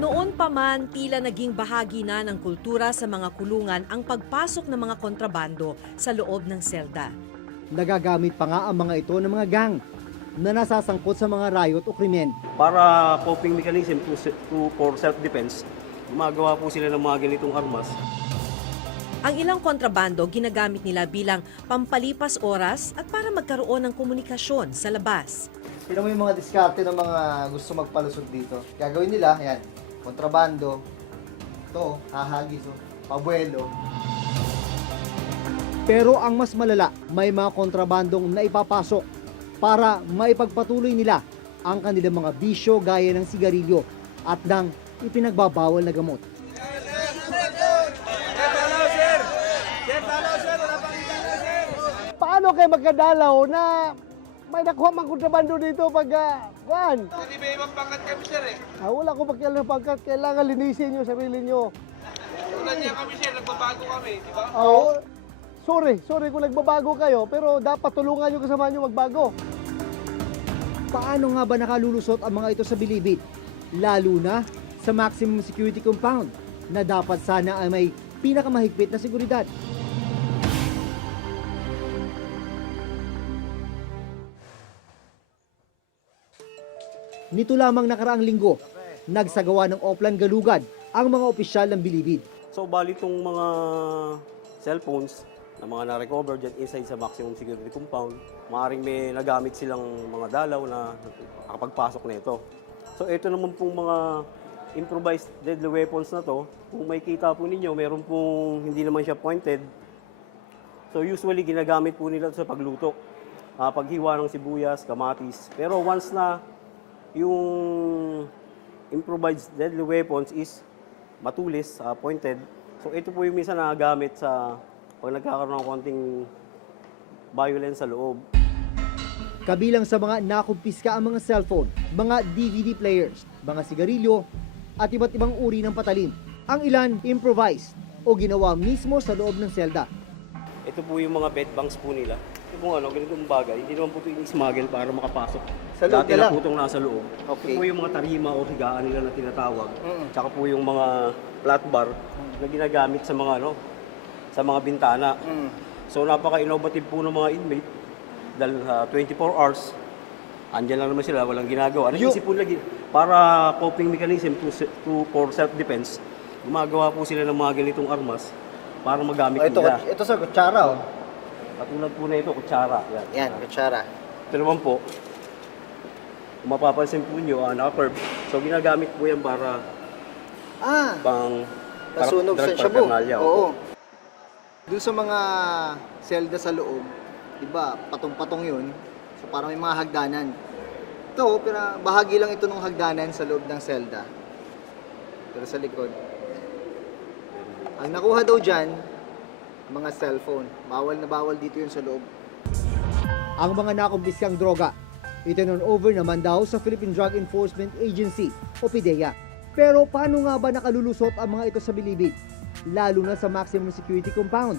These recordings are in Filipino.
Noon pa man, tila naging bahagi na ng kultura sa mga kulungan ang pagpasok ng mga kontrabando sa loob ng selda. Nagagamit pa nga ang mga ito ng mga gang na nasasangkot sa mga riot o krimen. Para coping mechanism to, to for self-defense, gumagawa po sila ng mga ganitong armas. Ang ilang kontrabando ginagamit nila bilang pampalipas oras at para magkaroon ng komunikasyon sa labas. Tignan mo yung mga diskarte ng mga gusto magpalusot dito. Gagawin nila, yan, kontrabando, to, hahagis, oh, pabuelo. Pero ang mas malala, may mga kontrabandong naipapasok para maipagpatuloy nila ang kanilang mga bisyo gaya ng sigarilyo at ng ipinagbabawal na gamot. Paano kayo magkadalaw na may nakuha mang kontrabando dito pag uh, kuan? Hindi may ibang pangkat kami sir eh. Ah, wala ko pakialam ng pagkat kailangan linisin yung sarili nyo. Tulad niya kami sir, nagbabago kami, di ba? Oo. sorry, sorry kung nagbabago kayo, pero dapat tulungan nyo kasama nyo magbago. Paano nga ba nakalulusot ang mga ito sa bilibid? Lalo na sa maximum security compound na dapat sana ay may pinakamahigpit na seguridad. Nito lamang nakaraang linggo, nagsagawa ng Oplan Galugad ang mga opisyal ng bilibid. So bali itong mga cellphones na mga na-recover dyan inside sa maximum security compound, maaaring may nagamit silang mga dalaw na nakapagpasok na ito. So ito naman pong mga improvised deadly weapons na to, kung may kita po ninyo, meron pong hindi naman siya pointed. So usually ginagamit po nila sa pagluto, Ah, paghiwa ng sibuyas, kamatis. Pero once na yung improvised deadly weapons is matulis, ah, pointed. So ito po yung minsan nagagamit sa pag nagkakaroon ng konting violence sa loob. Kabilang sa mga nakumpiska ang mga cellphone, mga DVD players, mga sigarilyo, at iba't ibang uri ng patalim. Ang ilan improvised o ginawa mismo sa loob ng selda. Ito po yung mga bed banks po nila. Ito po ano, ganitong bagay. Hindi naman po ito in-smuggle para makapasok. Sa loob Dati na lang? po itong nasa loob. Okay. Ito po yung mga tarima o higaan nila na tinatawag. Mm. Tsaka po yung mga flat bar na ginagamit sa mga ano, sa mga bintana. Mm. So napaka-innovative po ng mga inmate dahil ah, 24 hours andyan lang naman sila, walang ginagawa. Naisip po lagi, para coping mechanism to, to for self-defense, gumagawa po sila ng mga ganitong armas para magamit Oh, ito, nila. ito sa kutsara, oh. Katulad po na ito, kutsara. Yan. Yan, kutsara. Ito naman po, kung mapapansin po nyo, uh, naka-curve. So ginagamit po yan para Ah, pang pasunog sa shabu. Oo. Doon sa mga selda sa loob, di ba, patong-patong yun. So parang may mga hagdanan. Ito, pero bahagi lang ito ng hagdanan sa loob ng selda. Pero sa likod. Ang nakuha daw dyan, mga cellphone. Bawal na bawal dito yun sa loob. Ang mga nakumpiskang droga, itinurn over naman daw sa Philippine Drug Enforcement Agency o PIDEA. Pero paano nga ba nakalulusot ang mga ito sa bilibid? Lalo na sa maximum security compound.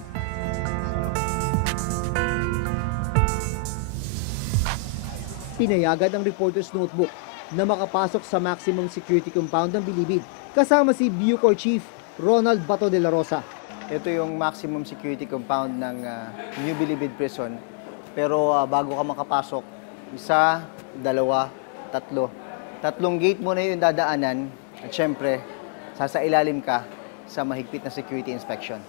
Pinayagan ng reporter's notebook na makapasok sa maximum security compound ng bilibid kasama si Bucor Chief Ronald Bato de la Rosa. Ito yung maximum security compound ng ah, New Bilibid Prison. Pero ah, bago ka makapasok, isa, dalawa, tatlo. Tatlong gate mo na yung dadaanan at syempre, sasailalim ka sa mahigpit na security inspection.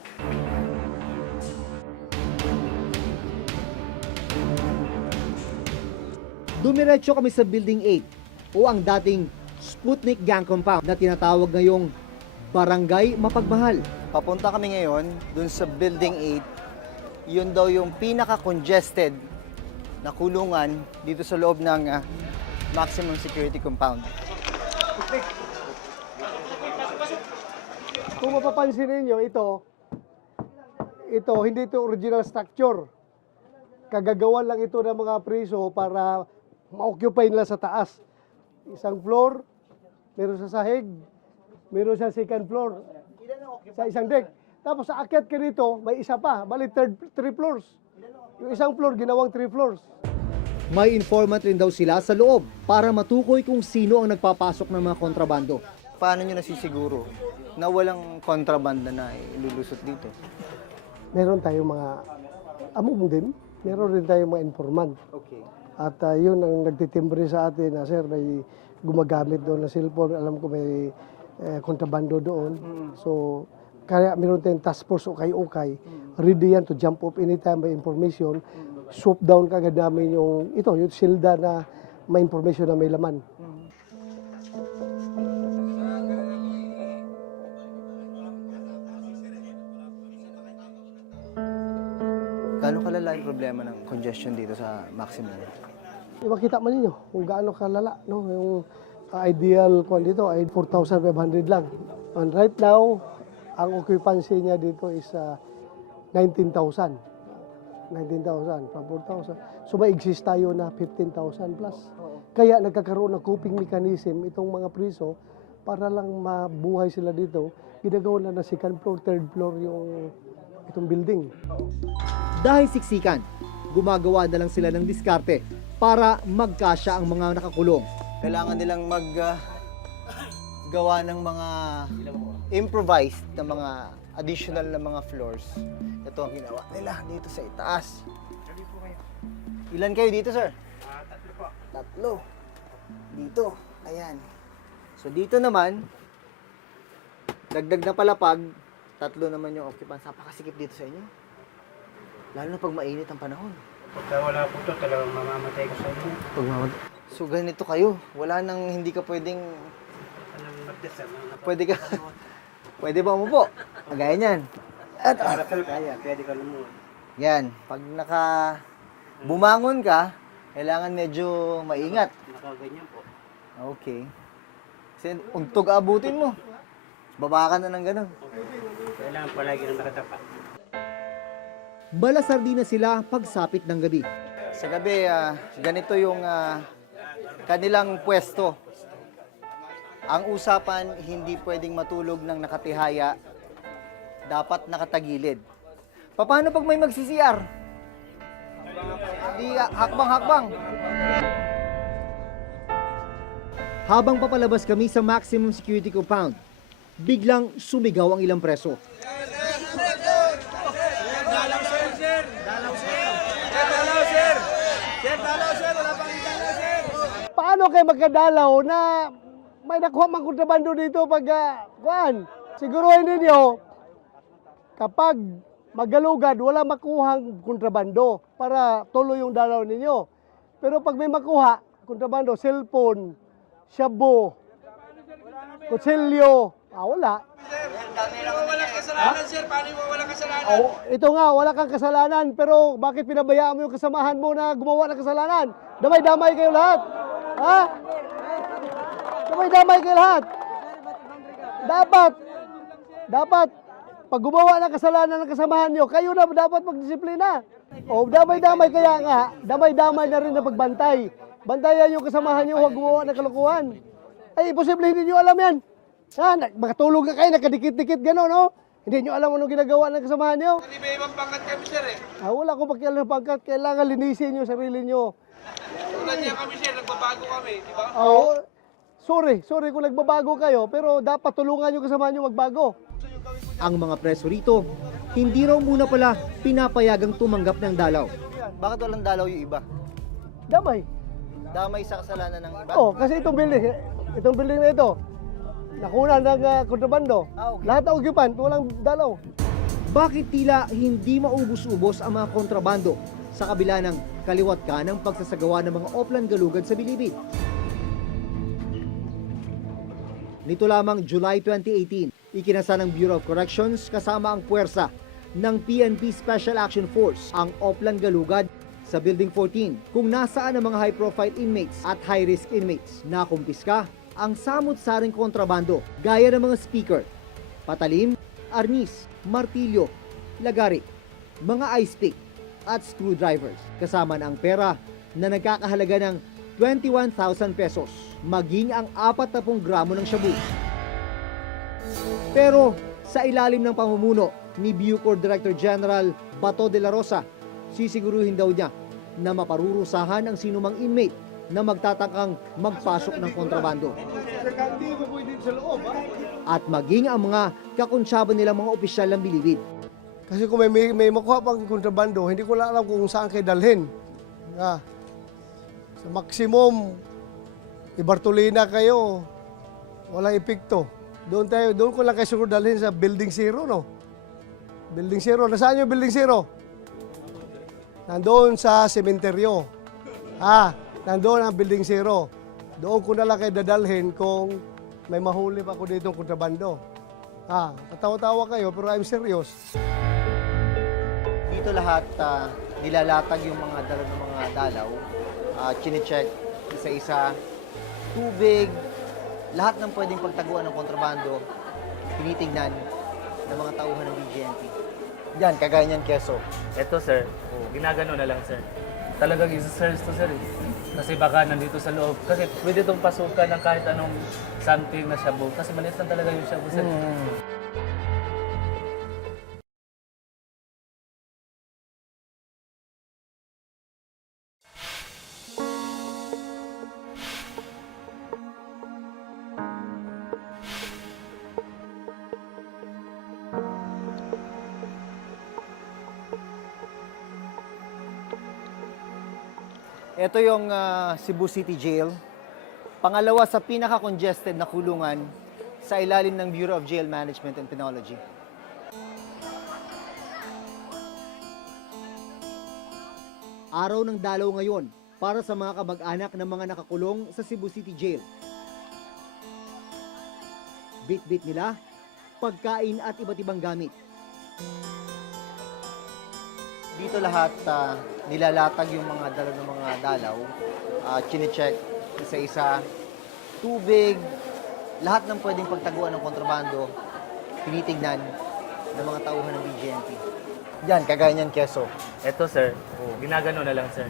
Dumiretso kami sa Building 8 o ang dating Sputnik Gang Compound na tinatawag ngayong Barangay Mapagmahal. Papunta kami ngayon dun sa Building 8. Yun daw yung pinaka-congested na kulungan dito sa loob ng ah, maximum security compound. Kung mapapansin ninyo, ito, ito, hindi ito original structure. Kagagawan lang ito ng mga priso para ma-occupy nila sa taas. Isang floor, meron sa sahig, meron sa second floor, sa isang deck. Tapos sa akyat ka dito, may isa pa, bali third, three floors. Yung isang floor, ginawang three floors. May informant rin daw sila sa loob para matukoy kung sino ang nagpapasok ng mga kontrabando. paano nyo nasisiguro na walang kontrabanda na ilulusot dito? Meron tayong mga among din, meron rin tayong mga informant. Okay. At ah, yun ang nagtitimbre sa atin na sir, may gumagamit doon na cellphone. Alam ko may eh, kontrabando doon. So, kaya meron tayong task force ukay-ukay. Ready yan to jump up anytime may information. Swoop down kagad namin yung, ito, yung silda na may information na may laman. Gaano kalala yung problema ng congestion dito sa Maximum? Makita man ninyo kung gaano kalala. No? Yung uh, ideal kwan dito ay 4,500 lang. And right now, ang occupancy niya dito is uh, 19,000. 19,000 from 4,000. So may exist tayo na 15,000 plus. Kaya nagkakaroon ng coping mechanism itong mga priso para lang mabuhay sila dito. Ginagawa na na second floor, third floor yung itong building. Dahil siksikan, gumagawa na lang sila ng diskarte para magkasya ang mga nakakulong. Kailangan nilang mag ah, gawa ng mga improvised na mga additional na mga floors. Ito ang ginawa nila dito sa itaas. Ilan kayo dito, sir? tatlo po. Tatlo. Dito. Ayan. So dito naman, dagdag na palapag, tatlo naman yung occupants. Napakasikip dito sa inyo. Lalo na pag mainit ang panahon. Pagka wala po to, talagang mamamatay ko sa inyo. Pag So ganito kayo. Wala nang hindi ka pwedeng Pwede ka, pwede ba umupo? Kagaya niyan. At, ah, kaya, pwede ka lumuha. yan, pag naka, bumangon ka, kailangan medyo maingat. Nakaganyan po. Okay. Kasi untog abutin mo. Baba ka na ng ganun. Kailangan palagi na nakatapat. Malasardina sila pagsapit ng gabi. Sa gabi, ah, ganito yung ah, kanilang pwesto. Ang usapan, hindi pwedeng matulog ng nakatihaya. Dapat nakatagilid. Paano pag may mag-CCR? Di ah, hakbang-hakbang. Habang papalabas kami sa maximum security compound, biglang sumigaw ang ilang preso. Paano kayo magkadalaw na may nakuha mang kontrabando dito pag uh, kuan? Siguruhin ninyo kapag magalugad wala makuhang kontrabando para tuloy yung dalaw ninyo. Pero pag may makuha kontrabando, cellphone, shabu, kutsilyo, ah, wala. Kasalanan, sir. Paano kasalanan? Oh, ito nga, wala kang kasalanan, pero bakit pinabayaan mo yung kasamahan mo na gumawa ng kasalanan? Damay-damay kayo lahat. Ha? Damay-damay kayo lahat. Dapat, dapat, pag gumawa ng kasalanan ng kasamahan nyo, kayo na dapat magdisiplina. O, damay-damay kaya nga, damay-damay na rin na pagbantay. Bantayan yung kasamahan nyo, huwag gumawa ng kalokohan. Ay, imposible hindi nyo alam yan. Ha, makatulog na kayo, nakadikit-dikit gano'n, no? Hindi nyo alam anong ginagawa ng kasamahan nyo. Hindi may ibang pangkat kami, sir, eh. Ah, wala akong pakialam pagkat kailangan linisin yung sarili nyo. Tulad niya kami, sir. Nagbabago kami, di ba? Oo. Sorry, sorry kung nagbabago kayo, pero dapat tulungan yung kasama nyo magbago. Ang mga preso rito, hindi raw muna pala pinapayagang tumanggap ng dalaw. Bakit walang dalaw yung iba? Damay. Damay sa kasalanan ng iba? Oh, kasi itong building, itong building na ito, nakuna ng uh, kontrabando. Ah, okay. Lahat occupant, walang dalaw. Bakit tila hindi maubos-ubos ang mga kontrabando sa kabila ng kaliwat ka ng pagsasagawa ng mga oplan galugad sa Bilibid? Nito lamang July 2018, ikinasa ng Bureau of Corrections kasama ang puwersa ng PNP Special Action Force ang oplan galugad sa Building 14 kung nasaan ang mga high-profile inmates at high-risk inmates. Nakumpiska ang samot-saring kontrabando gaya ng mga speaker, patalim, arnis, martilyo, lagari, mga ice pick at screwdrivers kasama na ang pera na nagkakahalaga ng 21,000 pesos maging ang 40 gramo ng shabu. Pero sa ilalim ng pamumuno ni Bucor Director General Bato de la Rosa, sisiguruhin daw niya na maparurusahan ang sinumang inmate na magtatangkang magpasok ng kontrabando. At maging ang mga kakonsyaba nilang mga opisyal ng bilibid. Kasi kung may, may, may makuha pang kontrabando, hindi ko lang alam kung saan kayo dalhin. Ah, sa maximum, ibartolina kayo, walang epekto. Doon tayo, doon ko lang kayo siguro dalhin sa Building Zero, no? Building Zero. Nasaan yung Building Zero? Nandoon sa sementeryo. Ah, nandoon ang Building Zero. Doon ko na lang kayo dadalhin kung may mahuli pa ako dito kontrabando. Ah, katawa-tawa kayo pero I'm serious. Dito lahat ah, nilalatag yung mga dala ng mga dalaw. Uh, chinecheck isa-isa. Tubig, lahat ng pwedeng pagtaguan ng kontrabando, tinitignan ng mga tauhan ng BGNP. Yan, kagaya niyan, keso. Ito sir, ginagano na lang sir. Talagang isa-search to sir. eh. Kasi baka nandito sa loob. Kasi pwede itong pasukan ng kahit anong something na shabu. Kasi maliit lang talaga yung shabu sir. Ito yung ah, Cebu City Jail. Pangalawa sa pinaka-congested na kulungan sa ilalim ng Bureau of Jail Management and Penology. Araw ng dalaw ngayon para sa mga kamag-anak ng mga nakakulong sa Cebu City Jail. Bit-bit nila, pagkain at iba't ibang gamit. Dito lahat ah, nilalatag yung mga dala ng mga dalaw. Uh, chinecheck isa-isa. Tubig, lahat ng pwedeng pagtaguan ng kontrabando, tinitignan ng mga tauhan ng BGNP. Yan, kagaya niyan, keso. Ito sir, ginagano na lang sir.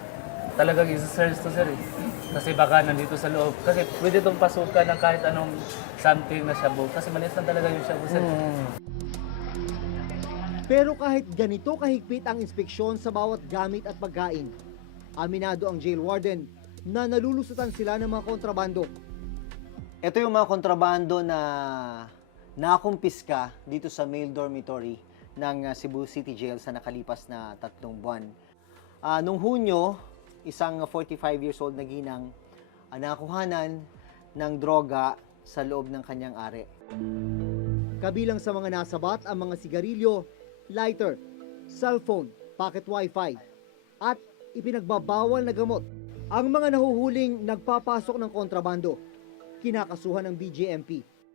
Talagang isa-search to sir. eh. Kasi baka nandito sa loob. Kasi pwede itong pasukan ng kahit anong something na shabu. Kasi maliit lang talaga yung shabu sir. Pero kahit ganito kahigpit ang inspeksyon sa bawat gamit at pagkain, aminado ang jail warden na nalulusutan sila ng mga kontrabando. Ito yung mga kontrabando na nakumpiska dito sa male dormitory ng uh, Cebu City Jail sa nakalipas na tatlong buwan. Ah, nung Hunyo, isang 45 years old na ginang ang nakuhanan ng droga sa loob ng kanyang are. Kabilang sa mga nasabat ang mga sigarilyo, lighter, cellphone, pocket wifi, at ipinagbabawal na gamot. Ang mga nahuhuling nagpapasok ng kontrabando, kinakasuhan ng BJMP.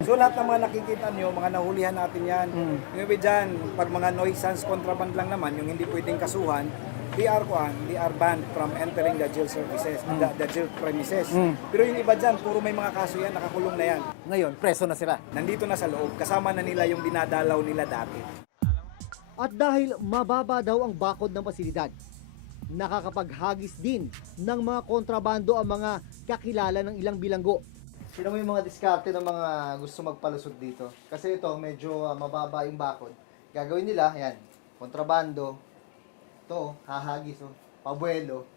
So lahat ng mga nakikita nyo, mga nahulihan natin yan. Yung iba dyan, pag mga nuisance contraband lang naman, yung hindi pwedeng kasuhan, they are, kuhan, they are banned from entering the jail services, the, the jail premises. Pero yung iba dyan, puro may mga kaso yan, nakakulong na yan. Ngayon, preso na sila. Nandito na sa loob, kasama na nila yung dinadalaw nila dati. At dahil mababa daw ang bakod ng pasilidad, nakakapaghagis din ng mga kontrabando ang mga kakilala ng ilang bilanggo. Sino mo yung mga diskarte ng mga gusto magpalusot dito? Kasi ito, medyo ah, mababa yung bakod. Gagawin nila, yan, kontrabando. Ito, hahagis, oh, pabuelo.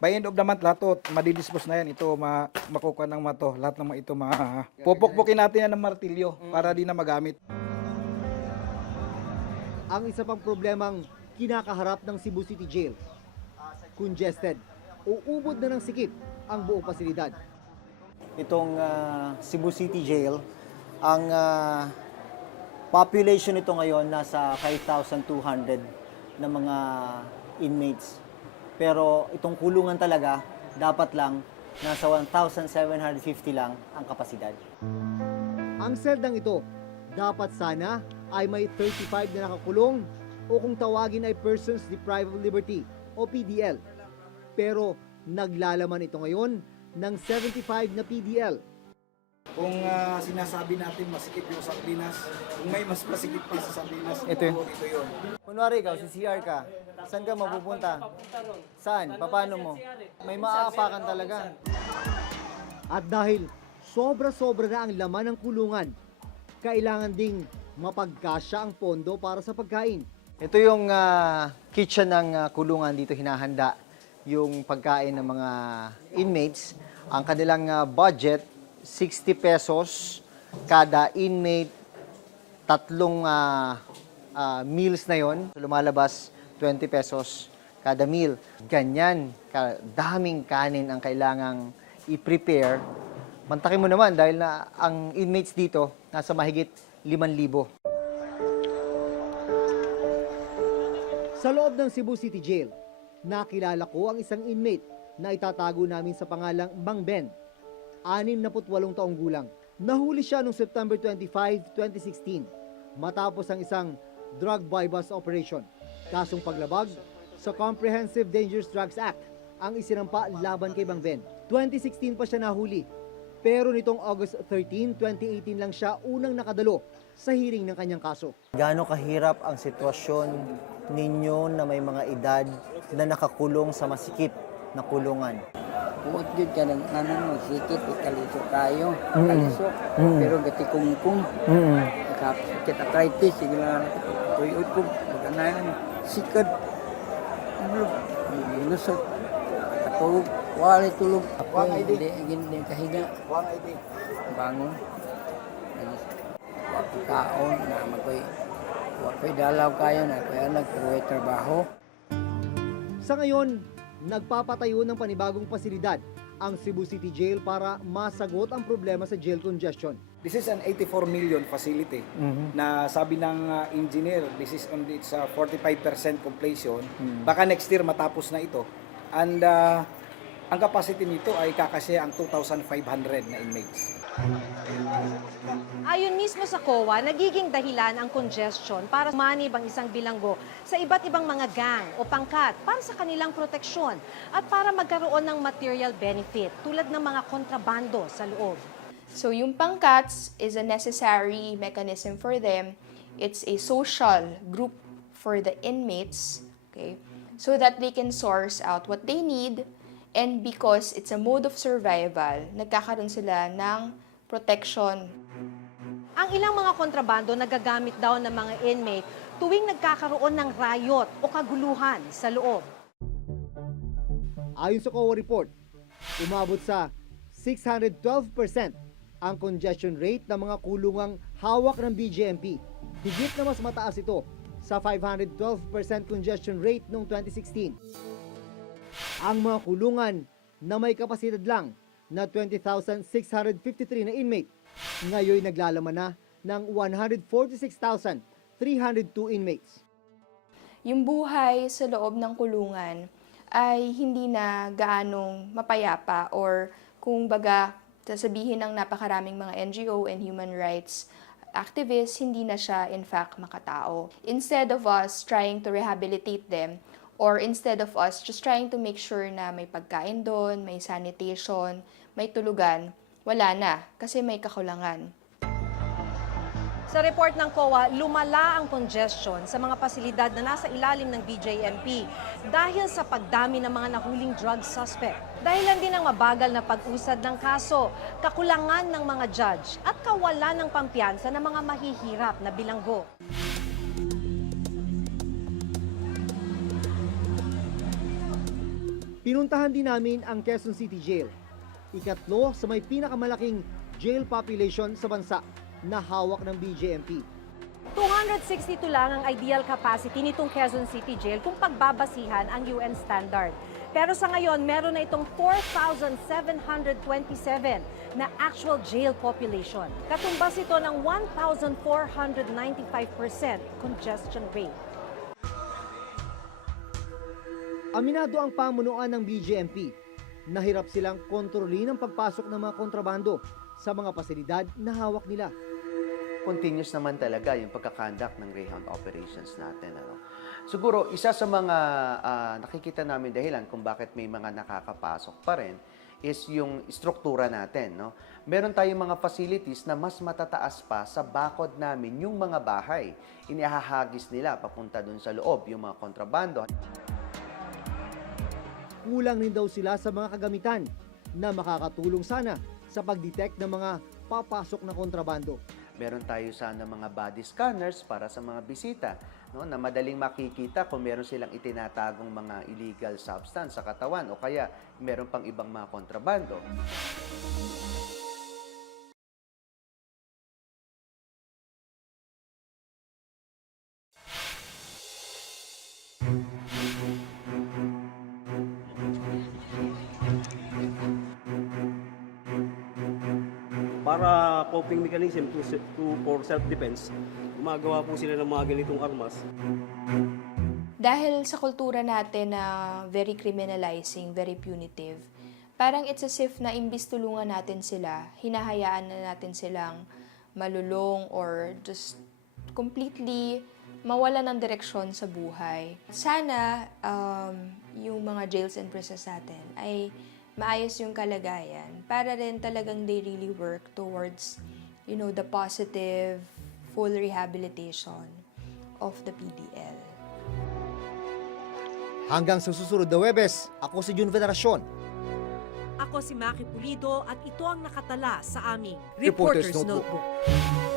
By end of the month, lahat to, madidispose na yan. Ito, ma makukuha ng mato. Lahat ng mga ito, ma pupukpukin natin yan ng martilyo para di na magamit. Ang isa pang problemang kinakaharap ng Cebu City Jail, congested, uubod na ng sikip ang buong pasilidad. Itong ah, Cebu City Jail, ang ah, population nito ngayon nasa 5,200 na mga inmates. Pero itong kulungan talaga, dapat lang nasa 1,750 lang ang kapasidad. Ang seldang ito, dapat sana ay may 35 na nakakulong o kung tawagin ay Persons Deprived of Liberty o PDL. Pero naglalaman ito ngayon ng 75 na PDL. Kung ah, sinasabi natin masikip yung sardinas, kung may mas masikip pa sa sardinas, Ito yun. ito yun. Kunwari ikaw, si CR ka, saan ka mapupunta? Saan? Paano mo? May maaapakan talaga. At dahil sobra-sobra na ang laman ng kulungan, kailangan ding mapagkasya ang pondo para sa pagkain. Ito yung ah, kitchen ng ah, kulungan dito hinahanda yung pagkain ng mga inmates Ang kanilang ah, budget, 60 pesos kada inmate, tatlong ah, ah, meals na yon. Lumalabas 20 pesos kada meal. Ganyan, daming kanin ang kailangang i-prepare. Mantakin mo naman dahil na ang inmates dito nasa mahigit 5,000. Sa loob ng Cebu City Jail, nakilala ko ang isang inmate na itatago namin sa pangalang Mang Ben. 68 taong gulang. Nahuli siya noong September 25, 2016 matapos ang isang drug bust operation. Kasong paglabag sa Comprehensive Dangerous Drugs Act ang isinampa laban kay Mang Ben. 2016 pa siya nahuli. Pero nitong August 13, 2018 lang siya unang nakadalo sa hearing ng kanyang kaso. Gaano kahirap ang sitwasyon ninyo na may mga edad na nakakulong sa masikip na kulungan? Buot jud ka nang nanon sikit ikaliso kayo. Kaliso. Pero gati kungkung. Sakit arthritis sigla tuyod ko. Maganayan sikad. Ano? Lusot. Katulog. Wala tulog. Ako hindi hindi kahiga. Wang ID. Bangon. Wako kaon na makoy. Wakoy dalaw kayo na kaya nagtuloy trabaho. Sa ngayon, nagpapatayo ng panibagong pasilidad ang Cebu City Jail para masagot ang problema sa jail congestion. This is an 84 million facility na sabi ng uh, engineer, this is on its uh, 45% completion. Baka next year matapos na ito. And uh, ang capacity nito ay kakasya ang 2,500 na inmates. Ayon mismo sa COA, nagiging dahilan ang congestion para manib ang isang bilanggo sa iba't ibang mga gang o pangkat para sa kanilang proteksyon at para magkaroon ng material benefit tulad ng mga kontrabando sa loob. So yung pangkats is a necessary mechanism for them. It's a social group for the inmates, okay? So that they can source out what they need and because it's a mode of survival, nagkakaroon sila ng protection Ang ilang mga kontrabando nagagamit daw ng mga inmate tuwing nagkakaroon ng riot o kaguluhan sa loob. Ayon sa COA report, umabot sa 612% ang congestion rate ng mga kulungang hawak ng BJMP. Higit na mas mataas ito sa 512% congestion rate noong 2016. Ang mga kulungan na may kapasidad lang na 20,653 na inmate, ngayon naglalaman na ng 146,302 inmates. yung buhay sa loob ng kulungan ay hindi na gaanong mapayapa or kung baga sasabihin ng napakaraming mga NGO and human rights activists, hindi na siya in fact makatao. Instead of us trying to rehabilitate them, or instead of us just trying to make sure na may pagkain doon, may sanitation, may tulugan, wala na kasi may kakulangan. Sa report ng COA, lumala ang congestion sa mga pasilidad na nasa ilalim ng BJMP dahil sa pagdami ng mga nahuling drug suspect. Dahilan din ang mabagal na pag-usad ng kaso, kakulangan ng mga judge at kawalan ng pampiyansa ng mga mahihirap na bilanggo. Pinuntahan din namin ang Quezon City Jail. Ikatlo sa may pinakamalaking jail population sa bansa na hawak ng BJMP. 262 lang ang ideal capacity nitong Quezon City Jail kung pagbabasihan ang UN standard. Pero sa ngayon, meron na itong 4,727 na actual jail population. Katumbas ito ng 1,495% congestion rate. Aminado ang pamunuan ng BJMP. Nahirap silang kontrolin ang pagpasok ng mga kontrabando sa mga pasilidad na hawak nila. continuous naman talaga yung pagkakandak ng Greyhound operations natin. Ano. Siguro, isa sa mga ah, nakikita namin dahilan kung bakit may mga nakakapasok pa rin is yung struktura natin. No? Meron tayong mga facilities na mas matataas pa sa bakod namin yung mga bahay. Inihahagis nila papunta dun sa loob yung mga kontrabando. Kulang rin daw sila sa mga kagamitan na makakatulong sana sa pag-detect ng mga papasok na kontrabando. Meron tayo sana mga body scanners para sa mga bisita no, na madaling makikita kung meron silang itinatagong mga illegal substance sa katawan o kaya meron pang ibang mga kontrabando. Mechanism to, to for self-defense, gumagawa po sila ng mga ganitong armas. Dahil sa kultura natin na very criminalizing, very punitive, parang it's as if na imbis tulungan natin sila, hinahayaan na natin silang malulong or just completely mawala ng direksyon sa buhay. Sana um, yung mga jails and prisons natin ay maayos yung kalagayan para rin talagang they really work towards you know the positive full rehabilitation of the PDL. Hanggang sa susunod na Webes, ako si Jun Veneracion. Ako si Maki Pulido at ito ang nakatala sa aming Reporter's Reporter's Notebook. Notebook.